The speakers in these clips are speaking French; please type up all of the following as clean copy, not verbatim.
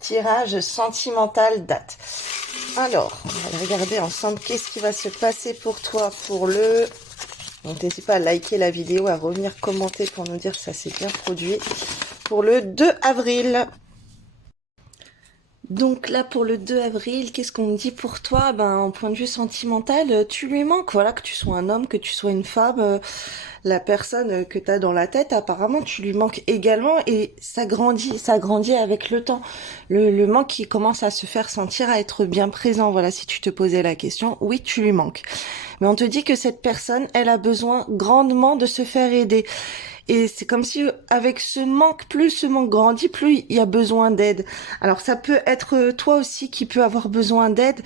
tirage sentimental date. Alors, on va regarder ensemble qu'est-ce qui va se passer pour toi pour le... Donc, n'hésite pas à liker la vidéo, à revenir commenter pour nous dire que ça s'est bien produit. Pour le 2 avril. Donc là, pour le 2 avril, qu'est-ce qu'on me dit pour toi? Ben, au point de vue sentimental, tu lui manques. Voilà, que tu sois un homme, que tu sois une femme, la personne que tu as dans la tête, apparemment, tu lui manques également. Et ça grandit avec le temps. Le manque qui commence à se faire sentir, à être bien présent. Voilà, si tu te posais la question, oui, tu lui manques. Mais on te dit que cette personne, elle a besoin grandement de se faire aider. Et c'est comme si avec ce manque, plus ce manque grandit, plus il y a besoin d'aide. Alors ça peut être toi aussi qui peut avoir besoin d'aide.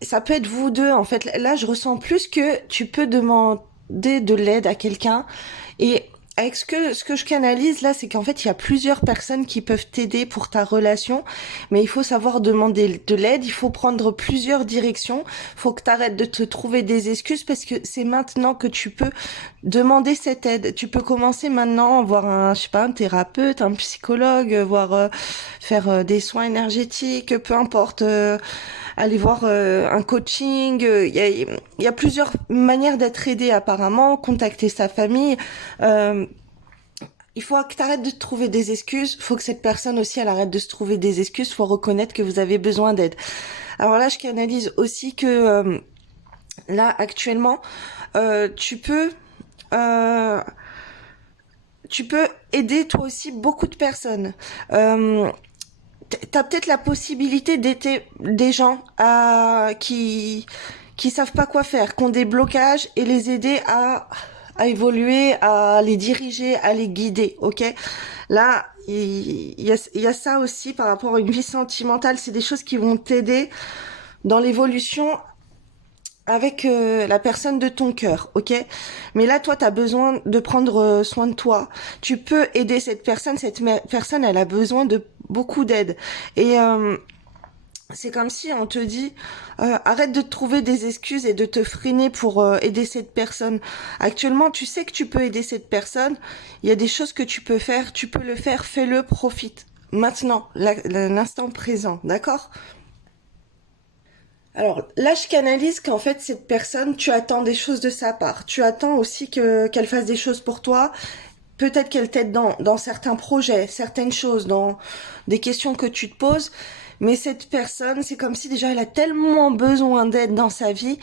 Ça peut être vous deux. En fait, là, je ressens plus que tu peux demander de l'aide à quelqu'un. Et avec ce que je canalise là, c'est qu'en fait, il y a plusieurs personnes qui peuvent t'aider pour ta relation. Mais il faut savoir demander de l'aide. Il faut prendre plusieurs directions. Il faut que tu arrêtes de te trouver des excuses parce que c'est maintenant que tu peux demander cette aide. Tu peux commencer maintenant, voir un, je sais pas, un thérapeute, un psychologue, voir faire des soins énergétiques, peu importe. Aller voir un coaching. Il y a plusieurs manières d'être aidé apparemment. Contacter sa famille. Euh, il faut que tu arrêtes de te trouver des excuses. Il faut que cette personne aussi, elle arrête de se trouver des excuses. Il faut reconnaître que vous avez besoin d'aide. Alors là, je canalise aussi que là, actuellement, tu peux... euh, tu peux aider toi aussi beaucoup de personnes. T'as peut-être la possibilité d'aider des gens qui savent pas quoi faire, qui ont des blocages et les aider à évoluer, à les diriger, à les guider, ok? Là, il y a ça aussi par rapport à une vie sentimentale, c'est des choses qui vont t'aider dans l'évolution avec la personne de ton cœur, ok? Mais là, toi, tu as besoin de prendre soin de toi. Tu peux aider cette personne. Personne, elle a besoin de beaucoup d'aide. Et c'est comme si on te dit, arrête de te trouver des excuses et de te freiner pour aider cette personne. Actuellement, tu sais que tu peux aider cette personne. Il y a des choses que tu peux faire. Tu peux le faire. Fais-le, profite. Maintenant, l'instant présent, d'accord? Alors là, je canalise qu'en fait, cette personne, tu attends des choses de sa part. Tu attends aussi qu'elle fasse des choses pour toi. Peut-être qu'elle t'aide dans certains projets, certaines choses, dans des questions que tu te poses. Mais cette personne, c'est comme si déjà elle a tellement besoin d'aide dans sa vie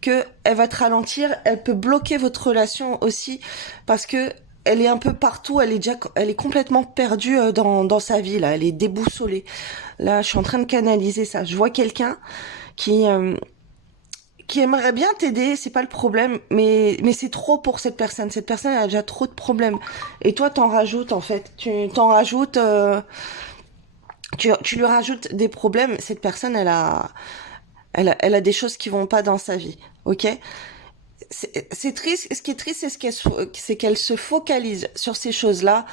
que elle va te ralentir. Elle peut bloquer votre relation aussi parce que elle est un peu partout. Elle est complètement perdue dans sa vie là. Elle est déboussolée. Là, je suis en train de canaliser ça. Je vois quelqu'un qui euh, qui aimerait bien t'aider, c'est pas le problème, mais c'est trop pour cette personne. Cette personne elle a déjà trop de problèmes. Et toi, t'en rajoutes en fait. Tu t'en rajoutes, tu lui rajoutes des problèmes. Cette personne, elle a des choses qui vont pas dans sa vie. Ok? C'est triste. Ce qui est triste, c'est qu'elle se focalise sur ces choses-là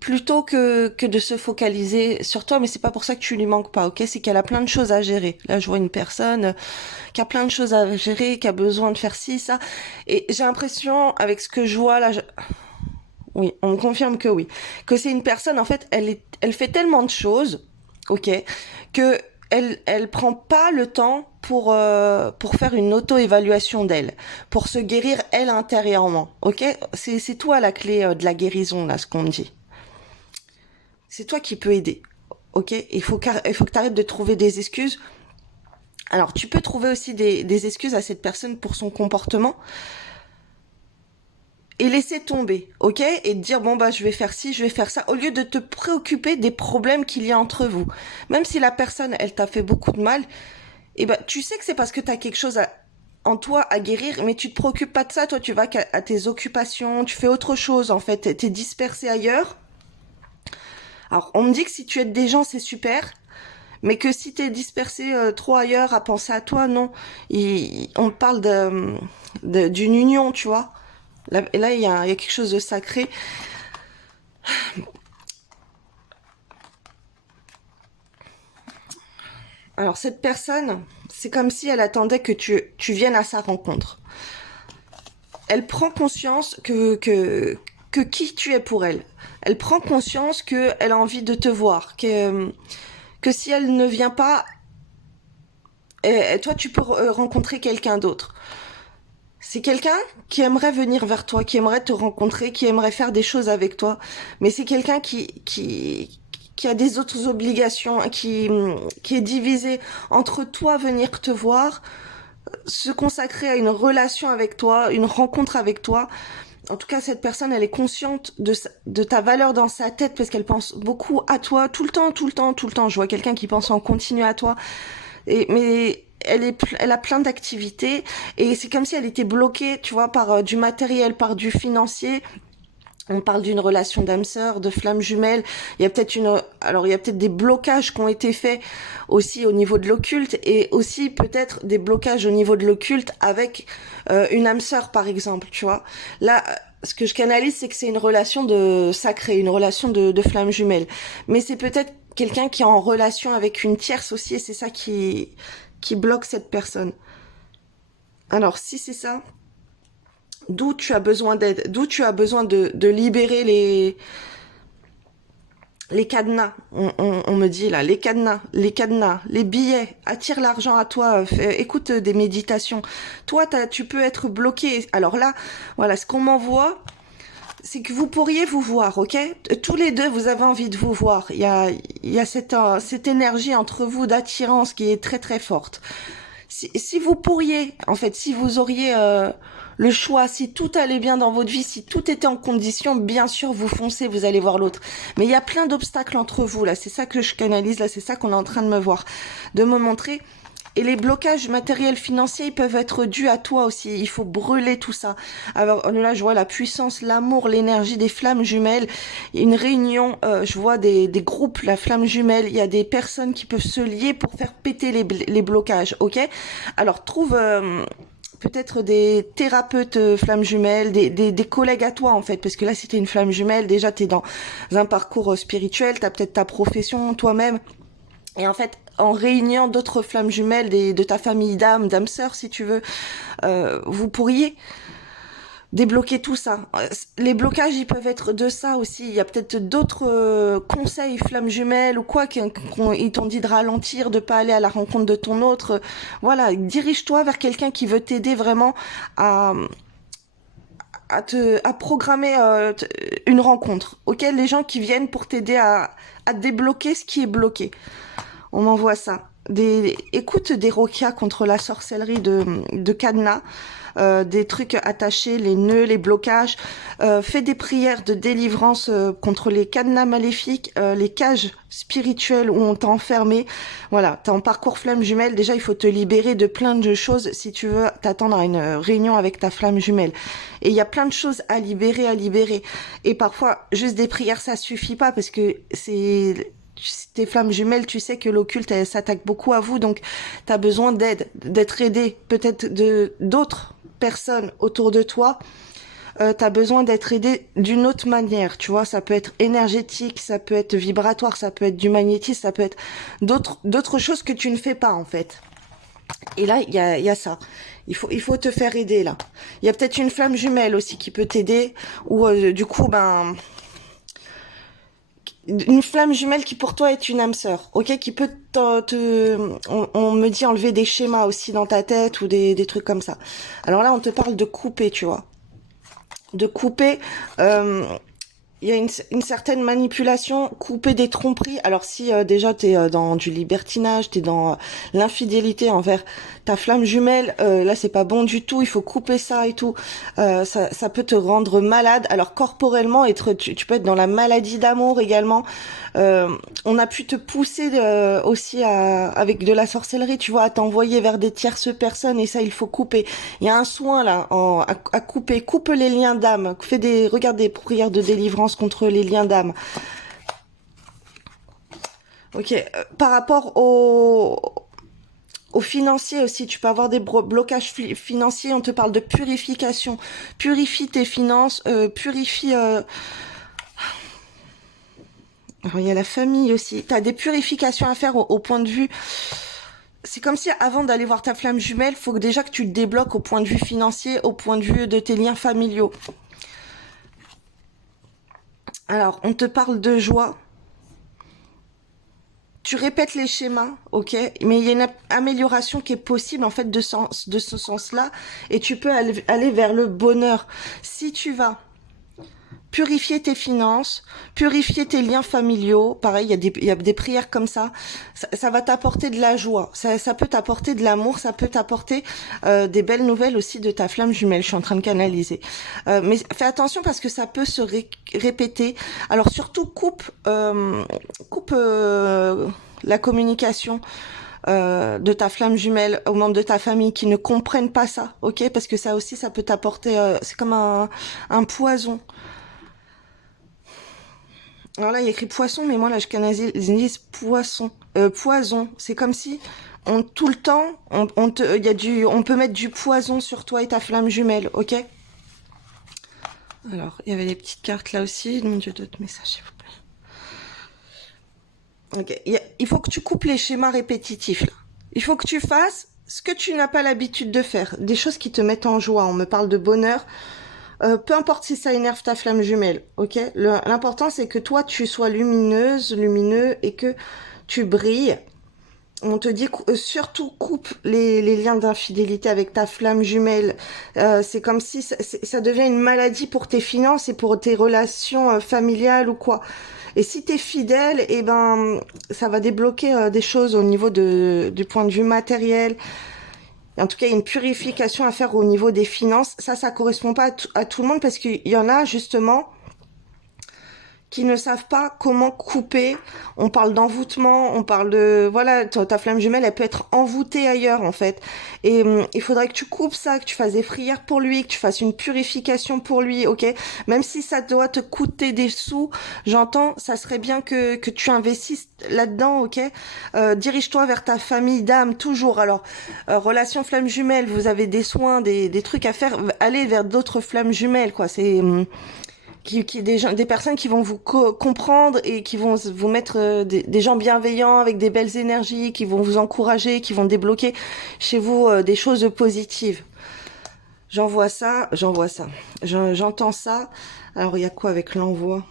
plutôt que de se focaliser sur toi, mais c'est pas pour ça que tu lui manques pas, ok? C'est qu'elle a plein de choses à gérer. Là, je vois une personne qui a plein de choses à gérer, qui a besoin de faire ci, ça. Et j'ai l'impression, avec ce que je vois là, oui, on me confirme que oui. Que c'est une personne, en fait, elle fait tellement de choses, ok, que elle prend pas le temps pour faire une auto-évaluation d'elle, pour se guérir elle intérieurement, ok? C'est toi la clé de la guérison, là, ce qu'on me dit. C'est toi qui peux aider. Ok? Il faut que tu arrêtes de trouver des excuses. Alors, tu peux trouver aussi des excuses à cette personne pour son comportement et laisser tomber, ok? Et te dire, bon, bah, je vais faire ci, je vais faire ça, au lieu de te préoccuper des problèmes qu'il y a entre vous. Même si la personne, elle t'a fait beaucoup de mal, et ben, tu sais que c'est parce que tu as quelque chose en toi à guérir, mais tu te préoccupes pas de ça, toi, tu vas à tes occupations, tu fais autre chose, en fait, t'es dispersé ailleurs. Alors, on me dit que si tu aides des gens, c'est super, mais que si t'es dispersé trop ailleurs à penser à toi, non. On parle d'une union, tu vois. Là, il y a quelque chose de sacré. Alors, cette personne, c'est comme si elle attendait que tu viennes à sa rencontre. Elle prend conscience que qui tu es pour elle. Elle prend conscience qu'elle a envie de te voir, que que si elle ne vient pas, toi, tu peux rencontrer quelqu'un d'autre. C'est quelqu'un qui aimerait venir vers toi, qui aimerait te rencontrer, qui aimerait faire des choses avec toi. Mais c'est quelqu'un qui a des autres obligations, qui est divisé entre toi venir te voir, se consacrer à une relation avec toi, une rencontre avec toi. En tout cas, cette personne, elle est consciente de ta valeur dans sa tête parce qu'elle pense beaucoup à toi tout le temps, tout le temps, tout le temps. Je vois quelqu'un qui pense en continu à toi. Mais elle a plein d'activités et c'est comme si elle était bloquée, tu vois, par du matériel, par du financier. On parle d'une relation d'âme sœur, de flamme jumelle. Il y a peut-être des blocages qui ont été faits aussi au niveau de l'occulte et aussi peut-être des blocages au niveau de l'occulte avec une âme sœur, par exemple, tu vois. Là, ce que je canalise, c'est que c'est une relation de sacré, une relation de flamme jumelle. Mais c'est peut-être quelqu'un qui est en relation avec une tierce aussi et c'est ça qui bloque cette personne. Alors, si c'est ça, d'où tu as besoin d'aide, d'où tu as besoin de libérer les cadenas, on me dit là, les cadenas, les billets, attire l'argent à toi, écoute des méditations. Toi, tu peux être bloqué. Alors là, voilà, ce qu'on m'envoie, c'est que vous pourriez vous voir, ok? Tous les deux, vous avez envie de vous voir. Il y a cette énergie entre vous d'attirance qui est très très forte. Si vous pourriez, en fait, si vous auriez le choix, si tout allait bien dans votre vie, si tout était en condition, bien sûr, vous foncez, vous allez voir l'autre. Mais il y a plein d'obstacles entre vous, là. C'est ça que je canalise, là. C'est ça qu'on est en train de me voir, de me montrer. Et les blocages matériels financiers, ils peuvent être dus à toi aussi. Il faut brûler tout ça. Alors là, je vois la puissance, l'amour, l'énergie des flammes jumelles. Une réunion, je vois des groupes, la flamme jumelle. Il y a des personnes qui peuvent se lier pour faire péter les blocages, ok? Alors trouve peut-être des thérapeutes flammes jumelles, des collègues à toi en fait, parce que là, si t'es une flamme jumelle, déjà t'es dans un parcours spirituel, t'as peut-être ta profession toi-même. Et en fait, en réuniant d'autres flammes jumelles de ta famille d'âme sœur, si tu veux, vous pourriez débloquer tout ça. Les blocages, ils peuvent être de ça aussi. Il y a peut-être d'autres conseils, flammes jumelles ou quoi, ils t'ont dit de ralentir, de pas aller à la rencontre de ton autre. Voilà, dirige-toi vers quelqu'un qui veut t'aider vraiment à à programmer une rencontre. Ok, les gens qui viennent pour t'aider à débloquer ce qui est bloqué. On m'envoie ça. Écoute des roquias contre la sorcellerie de cadenas, des trucs attachés, les nœuds, les blocages. Fais des prières de délivrance contre les cadenas maléfiques, les cages spirituelles où on t'a enfermé. Voilà, t'es en parcours flamme jumelle. Déjà, il faut te libérer de plein de choses si tu veux t'attendre à une réunion avec ta flamme jumelle. Et il y a plein de choses à libérer, à libérer. Et parfois, juste des prières, ça suffit pas parce que tes flammes jumelles, tu sais que l'occulte, elle s'attaque beaucoup à vous, donc tu as besoin d'aide, d'être aidé, peut-être d'autres personnes autour de toi. Tu as besoin d'être aidé d'une autre manière, tu vois, ça peut être énergétique, ça peut être vibratoire, ça peut être du magnétisme, ça peut être d'autres choses que tu ne fais pas en fait. Et là, il y a ça. Il faut te faire aider là. Il y a peut-être une flamme jumelle aussi qui peut t'aider, ou du coup, une flamme jumelle qui pour toi est une âme sœur, ok, qui peut on me dit enlever des schémas aussi dans ta tête ou des trucs comme ça. Alors là, on te parle de couper, tu vois, de couper. Il y a une certaine manipulation, couper des tromperies. Alors si déjà t'es dans du libertinage, t'es dans l'infidélité envers ta flamme jumelle, là c'est pas bon du tout, il faut couper ça et tout. Ça peut te rendre malade. Alors corporellement, tu peux être dans la maladie d'amour également. On a pu te pousser aussi avec de la sorcellerie, tu vois, à t'envoyer vers des tierces personnes et ça il faut couper. Il y a un soin là à couper. Coupe les liens d'âme. Regarde des prières de délivrance contre les liens d'âme. Ok. Par rapport au financier aussi, tu peux avoir des blocages financiers. On te parle de purification. Purifie tes finances. Purifie. Alors, il y a la famille aussi. T'as des purifications à faire au point de vue. C'est comme si avant d'aller voir ta flamme jumelle, faut que déjà que tu te débloques au point de vue financier, au point de vue de tes liens familiaux. Alors, on te parle de joie. tu répètes les schémas, ok, mais il y a une amélioration qui est possible en fait de ce sens-là, et tu peux aller vers le bonheur. Si tu vas purifier tes finances, purifier tes liens familiaux. Pareil, il y a des prières comme ça. Ça va t'apporter de la joie. Ça peut t'apporter de l'amour. Ça peut t'apporter des belles nouvelles aussi de ta flamme jumelle. Je suis en train de canaliser. Mais fais attention parce que ça peut se répéter. Alors surtout coupe la communication de ta flamme jumelle aux membres de ta famille qui ne comprennent pas ça, ok? Parce que ça aussi, ça peut t'apporter, c'est comme un poison. Alors là, il y a écrit poisson, mais moi là, je canalise poisson, poison. C'est comme si tout le temps, on peut mettre du poison sur toi et ta flamme jumelle, ok? Alors, il y avait des petites cartes là aussi. Mon Dieu, d'autres messages, s'il vous plaît. Ok, il faut que tu coupes les schémas répétitifs là. Il faut que tu fasses ce que tu n'as pas l'habitude de faire, des choses qui te mettent en joie. On me parle de bonheur. Peu importe si ça énerve ta flamme jumelle, ok? L'important, c'est que toi, tu sois lumineux et que tu brilles. On te dit surtout coupe les liens d'infidélité avec ta flamme jumelle. C'est comme si ça devient une maladie pour tes finances et pour tes relations familiales ou quoi. Et si t'es fidèle, eh ben, ça va débloquer des choses au niveau du point de vue matériel. En tout cas, il y a une purification à faire au niveau des finances. Ça correspond pas à tout le monde parce qu'il y en a justement qui ne savent pas comment couper. On parle d'envoûtement, on parle de... Voilà, ta flamme jumelle, elle peut être envoûtée ailleurs, en fait. Et il faudrait que tu coupes ça, que tu fasses des prières pour lui, que tu fasses une purification pour lui, ok? Même si ça doit te coûter des sous, j'entends, ça serait bien que tu investisses là-dedans, ok? Dirige-toi vers ta famille d'âme, toujours. Alors, relation flamme jumelle, vous avez des soins, des trucs à faire, allez vers d'autres flammes jumelles, quoi. C'est... des personnes qui vont vous comprendre et qui vont vous mettre des gens bienveillants avec des belles énergies, qui vont vous encourager, qui vont débloquer chez vous des choses positives. J'envoie ça, j'entends ça. Alors il y a quoi avec l'envoi?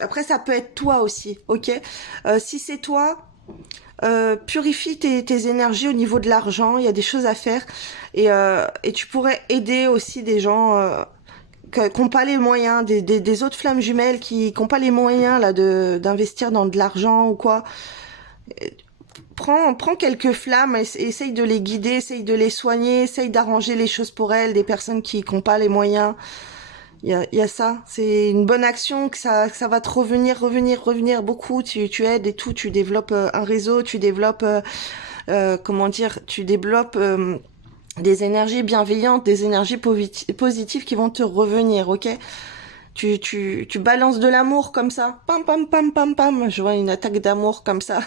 Après ça peut être toi aussi, ok? Si c'est toi, purifie tes énergies au niveau de l'argent. Il y a des choses à faire et tu pourrais aider aussi des gens. Qui n'ont pas les moyens, des autres flammes jumelles qui n'ont pas les moyens là d'investir dans de l'argent ou quoi. Prends quelques flammes, essaye de les guider, essaye de les soigner, essaye d'arranger les choses pour elles, des personnes qui n'ont pas les moyens. Il y a ça, c'est une bonne action, que ça va te revenir beaucoup. Tu aides et tout, tu développes un réseau, tu développes, comment dire, tu développes des énergies bienveillantes, des énergies positives qui vont te revenir, ok? Tu balances de l'amour comme ça, pam pam pam pam pam, je vois une attaque d'amour comme ça,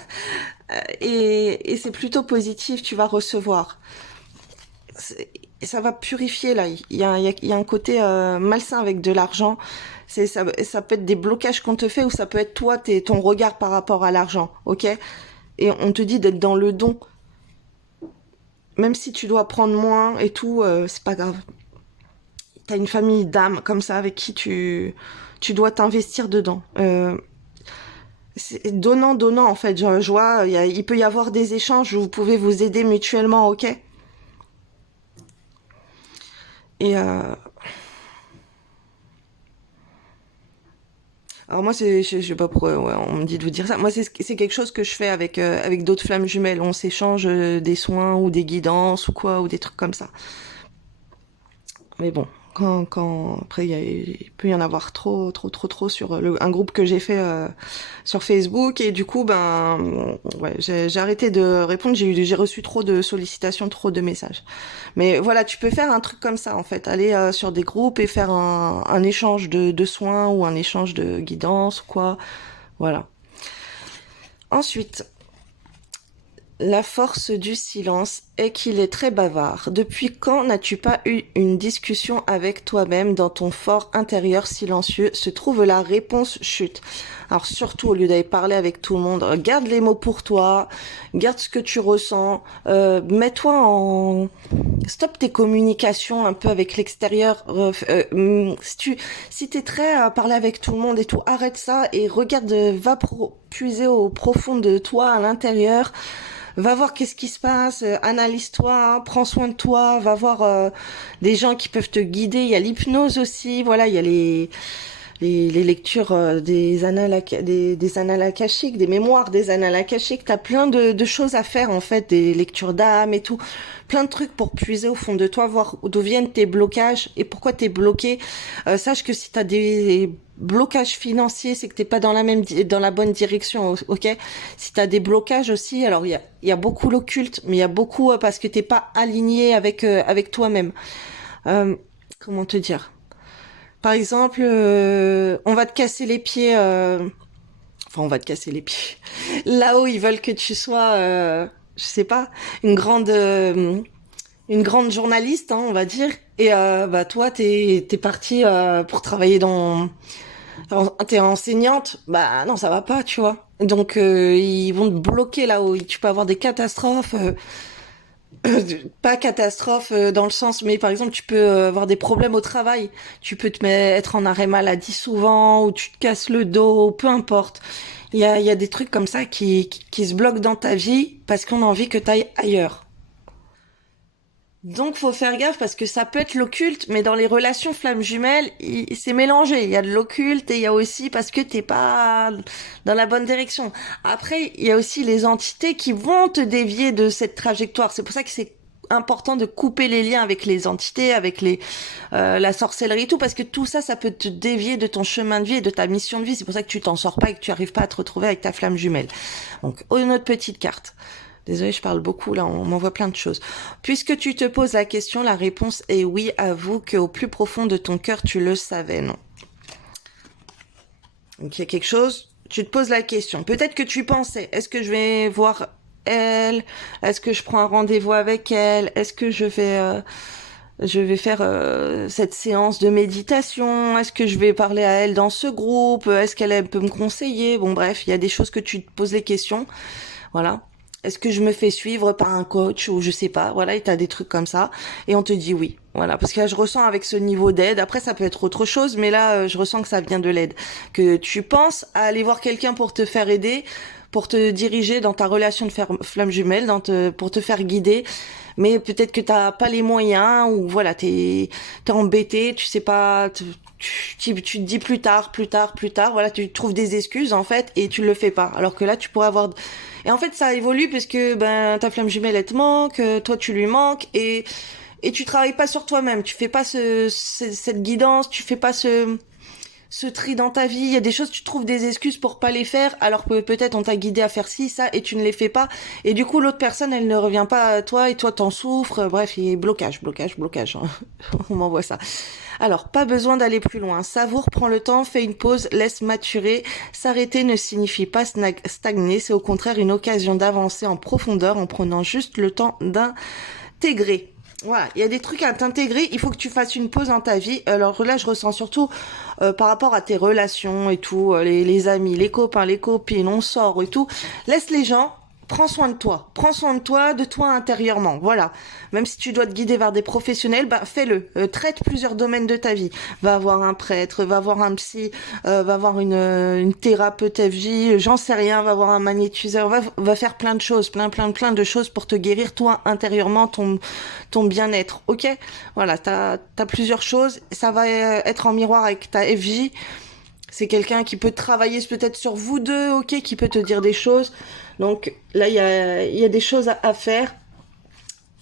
et c'est plutôt positif, tu vas recevoir. Ça va purifier là, il y a un côté malsain avec de l'argent, ça peut être des blocages qu'on te fait ou ça peut être toi, ton regard par rapport à l'argent, ok? Et on te dit d'être dans le don. Même si tu dois prendre moins et tout, c'est pas grave. T'as une famille d'âmes comme ça avec qui tu dois t'investir dedans. C'est donnant en fait. Je vois, il peut y avoir des échanges où vous pouvez vous aider mutuellement, ok? Et alors moi, je sais pas pourquoi ouais, on me dit de vous dire ça. Moi, c'est quelque chose que je fais avec d'autres flammes jumelles. On s'échange des soins ou des guidances ou quoi, ou des trucs comme ça. Mais bon, après il peut y en avoir trop sur un groupe que j'ai fait sur Facebook et du coup ouais, j'ai arrêté de répondre. J'ai reçu trop de sollicitations, trop de messages. Mais voilà, tu peux faire un truc comme ça en fait, aller sur des groupes et faire un échange de soins ou un échange de guidance ou quoi. Voilà. Ensuite, la force du silence est qu'il est très bavard. Depuis quand n'as-tu pas eu une discussion avec toi-même? Dans ton fort intérieur silencieux se trouve la réponse chute. Alors surtout, au lieu d'aller parler avec tout le monde, garde les mots pour toi, garde ce que tu ressens, mets-toi stop tes communications un peu avec l'extérieur. Si t'es très à parler avec tout le monde et tout, arrête ça et regarde, puiser au profond de toi, à l'intérieur. Va voir qu'est-ce qui se passe, analyse-toi, hein, prends soin de toi, va voir des gens qui peuvent te guider. Il y a l'hypnose aussi, voilà, il y a les lectures des annales akashiques, des mémoires des annales akashiques. T'as plein de choses à faire en fait, des lectures d'âme et tout, plein de trucs pour puiser au fond de toi, voir d'où viennent tes blocages et pourquoi t'es bloqué. Sache que si t'as des blocages financiers, c'est que t'es pas dans la bonne direction, ok? Si t'as des blocages aussi, alors il y a beaucoup l'occulte, mais il y a beaucoup parce que t'es pas aligné avec toi-même. Euh, Comment te dire? Par exemple, on va te casser les pieds. Enfin, on va te casser les pieds. Là-haut, ils veulent que tu sois, je sais pas, une grande journaliste, hein, on va dire. Et bah toi, t'es partie pour travailler t'es enseignante. Bah non, ça va pas, tu vois. Donc ils vont te bloquer là-haut. Tu peux avoir des catastrophes. Pas catastrophe dans le sens, mais par exemple, tu peux avoir des problèmes au travail. Tu peux être en arrêt maladie souvent, ou tu te casses le dos, peu importe. Il y a des trucs comme ça qui se bloquent dans ta vie parce qu'on a envie que tu ailles ailleurs. Donc faut faire gaffe parce que ça peut être l'occulte, mais dans les relations flammes jumelles, c'est mélangé. Il y a de l'occulte et il y a aussi parce que t'es pas dans la bonne direction. Après, il y a aussi les entités qui vont te dévier de cette trajectoire. C'est pour ça que c'est important de couper les liens avec les entités, avec la sorcellerie et tout, parce que tout ça, ça peut te dévier de ton chemin de vie et de ta mission de vie. C'est pour ça que tu t'en sors pas et que tu arrives pas à te retrouver avec ta flamme jumelle. Donc, une autre petite carte. Désolée, je parle beaucoup, là, on m'envoie plein de choses. Puisque tu te poses la question, la réponse est oui, avoue qu'au plus profond de ton cœur, tu le savais, non. Donc, il y a quelque chose, tu te poses la question. Peut-être que tu pensais, est-ce que je vais voir elle? Est-ce que je prends un rendez-vous avec elle? Est-ce que je vais faire cette séance de méditation? Est-ce que je vais parler à elle dans ce groupe? Est-ce qu'elle peut me conseiller? Bon, bref, il y a des choses que tu te poses les questions. Voilà. Est-ce que je me fais suivre par un coach ou je sais pas, voilà, et t'as des trucs comme ça, et on te dit oui, voilà, parce que là je ressens avec ce niveau d'aide, après ça peut être autre chose, mais là je ressens que ça vient de l'aide, que tu penses à aller voir quelqu'un pour te faire aider, pour te diriger dans ta relation de flamme jumelle, pour te faire guider, mais peut-être que t'as pas les moyens, ou voilà, t'es embêté, tu sais pas, tu te dis plus tard, voilà, tu trouves des excuses en fait, et tu le fais pas, alors que là tu pourrais avoir. Et en fait, ça évolue parce que ben ta flamme jumelle elle te manque, toi tu lui manques et tu travailles pas sur toi-même, tu fais pas cette guidance, tu fais pas ce tri dans ta vie. Il y a des choses, tu trouves des excuses pour pas les faire, alors que peut-être on t'a guidé à faire ci, ça, et tu ne les fais pas. Et du coup, l'autre personne, elle ne revient pas à toi, et toi, t'en souffres. Bref, il y a blocage. Hein. On m'envoie ça. Alors, pas besoin d'aller plus loin. Savoure, prends le temps, fais une pause, laisse maturer. S'arrêter ne signifie pas stagner, c'est au contraire une occasion d'avancer en profondeur en prenant juste le temps d'intégrer. Voilà, il y a des trucs à t'intégrer, il faut que tu fasses une pause dans ta vie. Alors là, je ressens surtout par rapport à tes relations et tout, les amis, les copains, les copines, on sort et tout. Laisse les gens, prends soin de toi intérieurement, voilà. Même si tu dois te guider vers des professionnels, bah fais-le. Traite plusieurs domaines de ta vie. Va voir un prêtre, va voir un psy, va voir une thérapeute FJ, j'en sais rien, va voir un magnétiseur, va faire plein de choses, plein de choses pour te guérir toi intérieurement, ton bien-être, ok? Voilà, t'as plusieurs choses, ça va être en miroir avec ta FJ. C'est quelqu'un qui peut travailler peut-être sur vous deux, ok, qui peut te dire des choses. Donc là, il y a des choses à faire.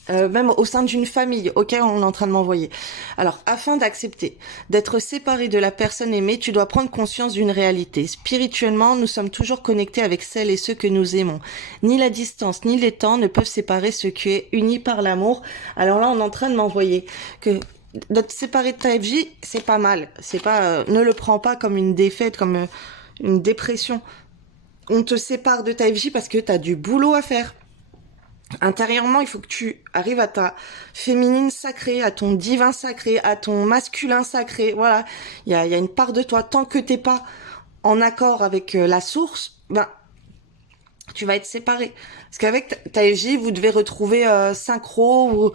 Même au sein d'une famille, ok, on est en train de m'envoyer. Alors, afin d'accepter d'être séparé de la personne aimée, tu dois prendre conscience d'une réalité. Spirituellement, nous sommes toujours connectés avec celles et ceux que nous aimons. Ni la distance, ni les temps ne peuvent séparer ce qui est uni par l'amour. Alors là, on est en train de m'envoyer que d'être séparé de ta FJ, c'est pas mal. C'est pas, ne le prends pas comme une défaite, comme une dépression. On te sépare de ta FJ parce que t'as du boulot à faire. Intérieurement, il faut que tu arrives à ta féminine sacrée, à ton divin sacré, à ton masculin sacré. Voilà, il y a une part de toi. Tant que t'es pas en accord avec la source, ben tu vas être séparé. Parce qu'avec ta FJ, vous devez retrouver synchro ou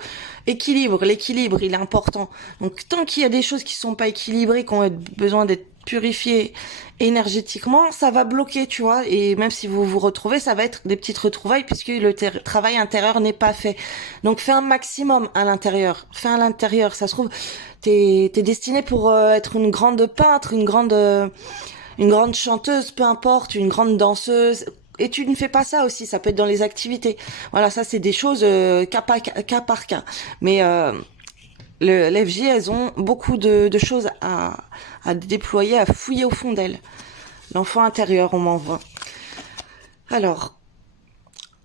équilibre. L'équilibre, il est important. Donc tant qu'il y a des choses qui sont pas équilibrées, qui ont besoin d'être purifiées énergétiquement, ça va bloquer, tu vois. Et même si vous vous retrouvez, ça va être des petites retrouvailles puisque le travail intérieur n'est pas fait. Donc fais un maximum à l'intérieur. Fais à l'intérieur. Ça se trouve, t'es destiné pour être une grande peintre, une grande chanteuse, peu importe, une grande danseuse. Et tu ne fais pas ça aussi, ça peut être dans les activités. Voilà, ça c'est des choses cas par cas. Mais l'FJ, elles ont beaucoup de choses à déployer, à fouiller au fond d'elles. L'enfant intérieur, on m'envoie. Alors,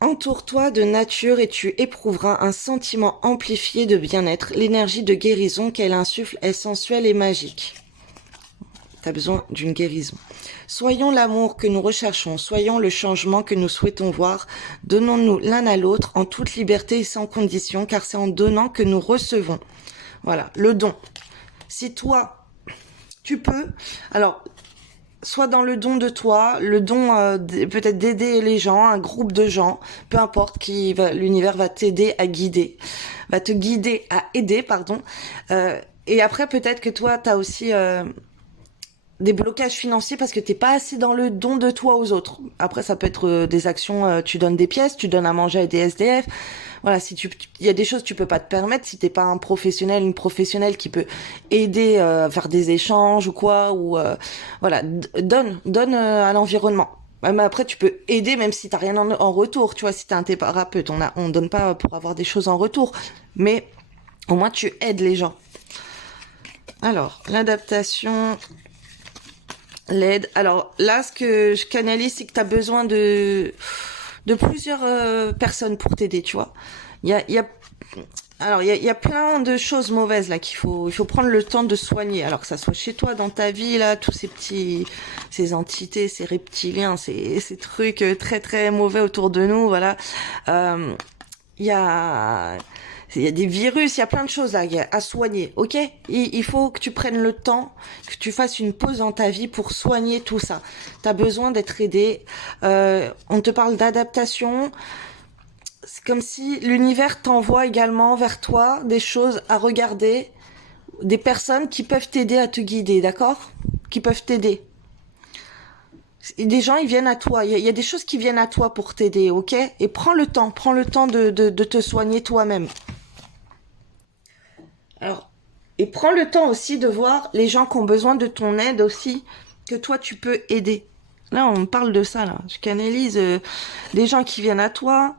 entoure-toi de nature et tu éprouveras un sentiment amplifié de bien-être. L'énergie de guérison qu'elle insuffle est sensuelle et magique. T'as besoin d'une guérison. Soyons l'amour que nous recherchons, soyons le changement que nous souhaitons voir. Donnons-nous l'un à l'autre en toute liberté et sans condition, car c'est en donnant que nous recevons. Voilà, le don. Si toi, tu peux, alors, soit dans le don de toi, le don peut-être d'aider les gens, un groupe de gens, peu importe, l'univers va t'aider à guider, va te guider à aider, pardon. Et après, peut-être que toi, t'as aussi des blocages financiers parce que t'es pas assez dans le don de toi aux autres. Après, ça peut être des actions, tu donnes des pièces, tu donnes à manger à des SDF. Voilà, si il y a des choses que tu peux pas te permettre si t'es pas un professionnel, une professionnelle qui peut aider à faire des échanges ou quoi, ou voilà, donne à l'environnement. Mais après, tu peux aider même si t'as rien en retour. Tu vois, si t'es un thérapeute, on donne pas pour avoir des choses en retour, mais au moins tu aides les gens. Alors, l'adaptation. L'aide. Alors là, ce que je canalise, c'est que tu as besoin de plusieurs personnes pour t'aider, tu vois. Alors il y a plein de choses mauvaises là il faut prendre le temps de soigner. Alors que ça soit chez toi, dans ta vie là, tous ces entités, ces reptiliens, ces trucs très très mauvais autour de nous, voilà. Il y a il y a des virus, il y a plein de choses à soigner, ok? Il faut que tu prennes le temps, que tu fasses une pause dans ta vie pour soigner tout ça. T'as besoin d'être aidé. On te parle d'adaptation. C'est comme si l'univers t'envoie également vers toi des choses à regarder, des personnes qui peuvent t'aider à te guider, d'accord? Qui peuvent t'aider. Et des gens, ils viennent à toi. Il y a des choses qui viennent à toi pour t'aider, ok? Et prends le temps de te soigner toi-même. Alors, et prends le temps aussi de voir les gens qui ont besoin de ton aide aussi, que toi tu peux aider. Là, on me parle de ça, là. Je canalise les gens qui viennent à toi.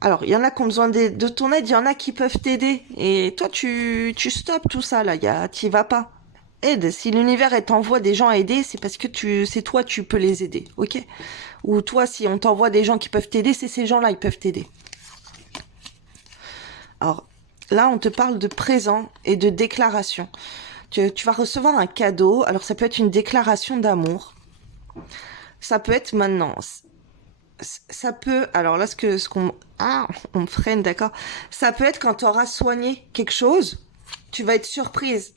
Alors, il y en a qui ont besoin de ton aide, il y en a qui peuvent t'aider. Et toi, tu stoppes tout ça, là. T'y vas pas. Aide. Si l'univers t'envoie des gens à aider, c'est parce que c'est toi, tu peux les aider, ok? Ou toi, si on t'envoie des gens qui peuvent t'aider, c'est ces gens-là, ils peuvent t'aider. Alors, là, on te parle de présent et de déclaration. Tu vas recevoir un cadeau. Alors, ça peut être une déclaration d'amour. Ça peut être maintenant. Ça peut... Alors là, on me freine, d'accord. Ça peut être quand tu auras soigné quelque chose, tu vas être surprise.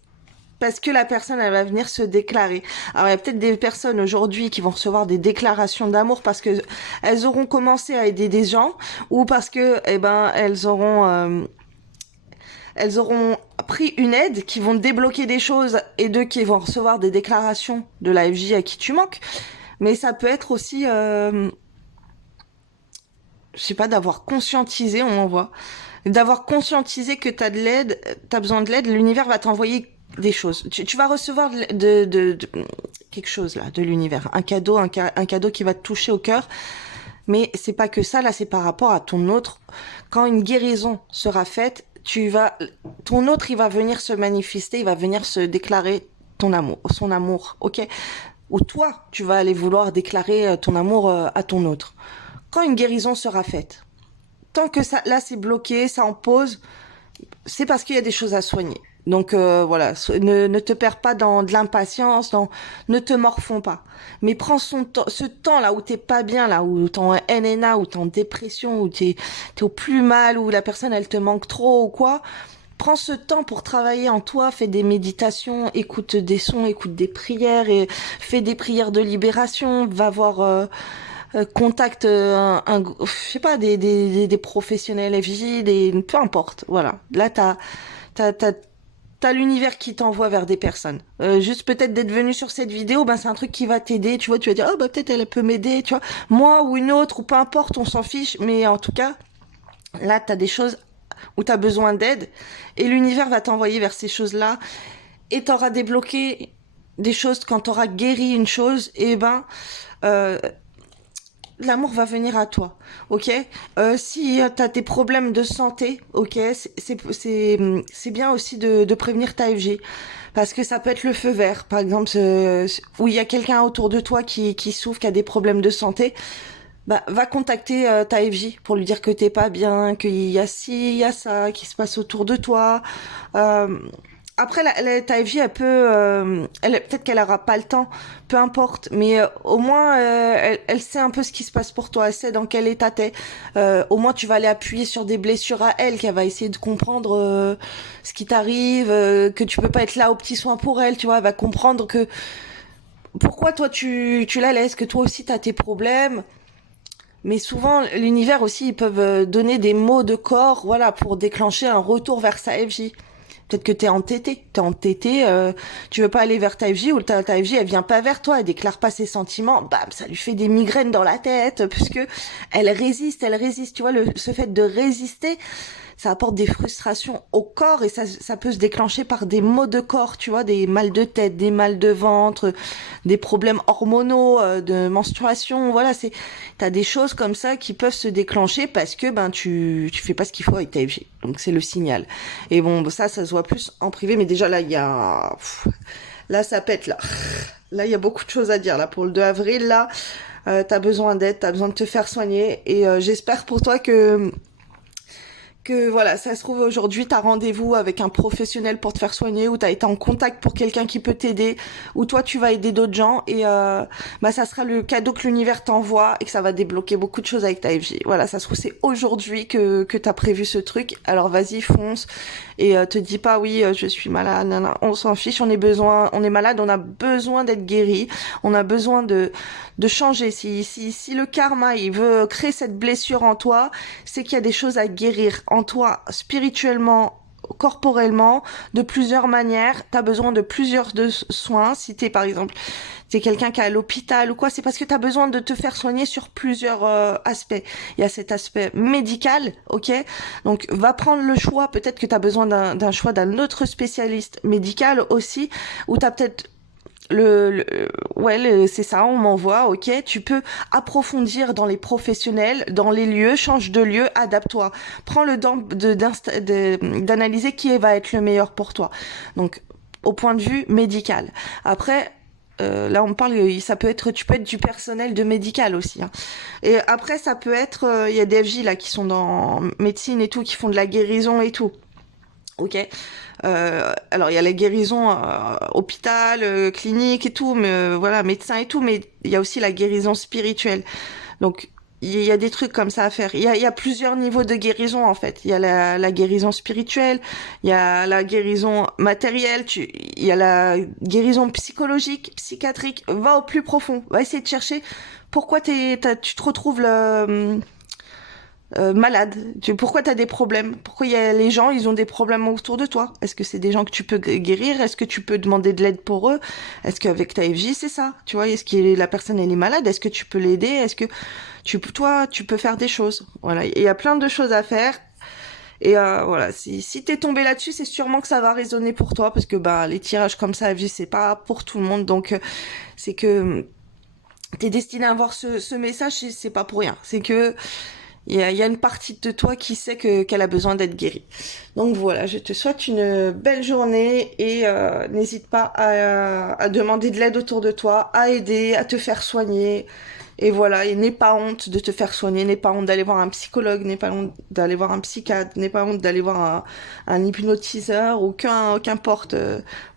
Parce que la personne, elle va venir se déclarer. Alors, il y a peut-être des personnes aujourd'hui qui vont recevoir des déclarations d'amour parce que elles auront commencé à aider des gens ou parce que, elles auront pris une aide, qui vont débloquer des choses et qui vont recevoir des déclarations de la FJ à qui tu manques. Mais ça peut être aussi, je sais pas, d'avoir conscientisé, on m'envoie, d'avoir conscientisé que t'as besoin de l'aide, l'univers va t'envoyer des choses. Tu vas recevoir de quelque chose là, de l'univers, un cadeau qui va te toucher au cœur. Mais c'est pas que ça, là, c'est par rapport à ton autre. Quand une guérison sera faite, ton autre, il va venir se manifester, il va venir se déclarer son amour, ok? Ou toi, tu vas aller vouloir déclarer ton amour à ton autre. Quand une guérison sera faite, tant que ça, là, c'est bloqué, ça en pause, c'est parce qu'il y a des choses à soigner. Donc voilà, ne te perds pas dans de l'impatience, ne te morfonds pas. Mais prends ce temps là où t'es pas bien, là où t'es en NNA, où t'es en dépression, où t'es au plus mal, où la personne elle te manque trop ou quoi. Prends ce temps pour travailler en toi, fais des méditations, écoute des sons, écoute des prières et fais des prières de libération. Va voir contacte je sais pas, des professionnels FJ, peu importe. Voilà. Là, t'as l'univers qui t'envoie vers des personnes. Juste peut-être d'être venu sur cette vidéo, ben c'est un truc qui va t'aider. Tu vois, tu vas dire, oh bah peut-être elle peut m'aider. Tu vois, moi ou une autre ou peu importe, on s'en fiche. Mais en tout cas, là, t'as des choses où t'as besoin d'aide et l'univers va t'envoyer vers ces choses-là et t'auras débloqué des choses quand t'auras guéri une chose. Et ben euh, l'amour va venir à toi, ok. Si t'as des problèmes de santé, ok, c'est bien aussi de prévenir ta FG, parce que ça peut être le feu vert, par exemple, où il y a quelqu'un autour de toi qui souffre, qui a des problèmes de santé. Bah, va contacter ta FJ pour lui dire que t'es pas bien, qu'il y a ci, il y a ça qui se passe autour de toi. Euh, Après, ta FJ, elle peut, peut-être qu'elle aura pas le temps, peu importe, mais au moins, elle sait un peu ce qui se passe pour toi, elle sait dans quel état t'es. Au moins, tu vas aller appuyer sur des blessures à elle, qu'elle va essayer de comprendre ce qui t'arrive, que tu peux pas être là au petit soin pour elle, tu vois, elle va comprendre que pourquoi toi tu la laisses, que toi aussi t'as tes problèmes. Mais souvent, l'univers aussi, ils peuvent donner des mots de corps, voilà, pour déclencher un retour vers sa FJ. Peut-être que t'es entêté, tu veux pas aller vers ta FJ ou ta FJ elle vient pas vers toi, elle déclare pas ses sentiments, bam, ça lui fait des migraines dans la tête, puisque elle résiste, tu vois, ce fait de résister, ça apporte des frustrations au corps et ça peut se déclencher par des maux de corps, tu vois, des mal de tête, des mal de ventre, des problèmes hormonaux, de menstruation, voilà, t'as des choses comme ça qui peuvent se déclencher parce que ben tu fais pas ce qu'il faut avec ta FG. Donc c'est le signal. Et bon, ça se voit plus en privé, mais déjà là il y a là ça pète là. Là il y a beaucoup de choses à dire là pour le 2 avril là. T'as besoin d'aide, t'as besoin de te faire soigner et j'espère pour toi que voilà, ça se trouve aujourd'hui, t'as rendez-vous avec un professionnel pour te faire soigner, ou t'as été en contact pour quelqu'un qui peut t'aider, ou toi tu vas aider d'autres gens, et bah ça sera le cadeau que l'univers t'envoie et que ça va débloquer beaucoup de choses avec ta FJ. Voilà, ça se trouve c'est aujourd'hui que t'as prévu ce truc. Alors vas-y, fonce et te dis pas oui, je suis malade, nan, nan. On s'en fiche, on est malade, on a besoin d'être guéri, on a besoin de changer. Si le karma il veut créer cette blessure en toi, c'est qu'il y a des choses à guérir en toi spirituellement, corporellement, de plusieurs manières. T'as besoin de plusieurs soins. Si t'es par exemple, t'es quelqu'un qui est à l'hôpital ou quoi, c'est parce que t'as besoin de te faire soigner sur plusieurs aspects. Il y a cet aspect médical, ok. Donc va prendre le choix. Peut-être que t'as besoin d'un choix d'un autre spécialiste médical aussi, ou t'as peut-être c'est ça, on m'envoie, ok, tu peux approfondir dans les professionnels, dans les lieux, change de lieu, adapte-toi. Prends le temps d'analyser qui va être le meilleur pour toi. Donc, au point de vue médical. Après, là on parle, ça peut être, tu peux être du personnel de médical aussi. Hein. Et après, ça peut être, il y a des FJ là qui sont dans médecine et tout, qui font de la guérison et tout. Ok. Alors il y a la guérison hôpital, clinique et tout, mais voilà, médecin et tout, mais il y a aussi la guérison spirituelle. Donc il y a des trucs comme ça à faire. Il y a plusieurs niveaux de guérison en fait. Il y a la guérison spirituelle, il y a la guérison matérielle, il y a la guérison psychologique, psychiatrique. Va au plus profond, va essayer de chercher pourquoi tu te retrouves malade. Pourquoi t'as des problèmes? Pourquoi il y a les gens, ils ont des problèmes autour de toi? Est-ce que c'est des gens que tu peux guérir? Est-ce que tu peux demander de l'aide pour eux? Est-ce qu'avec ta FJ, c'est ça? Tu vois, est-ce que la personne, elle est malade? Est-ce que tu peux l'aider? Est-ce que toi, tu peux faire des choses? Voilà. Il y a plein de choses à faire. Et voilà, si t'es tombé là-dessus, c'est sûrement que ça va résonner pour toi, parce que bah les tirages comme ça, FJ, c'est pas pour tout le monde. Donc c'est que t'es destiné à avoir ce message, c'est pas pour rien. C'est que il y a une partie de toi qui sait qu'elle a besoin d'être guérie. Donc voilà, je te souhaite une belle journée et n'hésite pas à demander de l'aide autour de toi, à aider, à te faire soigner. Et voilà, et n'aie pas honte de te faire soigner, n'aie pas honte d'aller voir un psychologue, n'aie pas honte d'aller voir un psychiatre, n'aie pas honte d'aller voir un hypnotiseur ou qu'importe.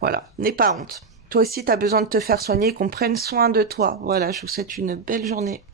Voilà, n'aie pas honte. Toi aussi, tu as besoin de te faire soigner, qu'on prenne soin de toi. Voilà, je vous souhaite une belle journée.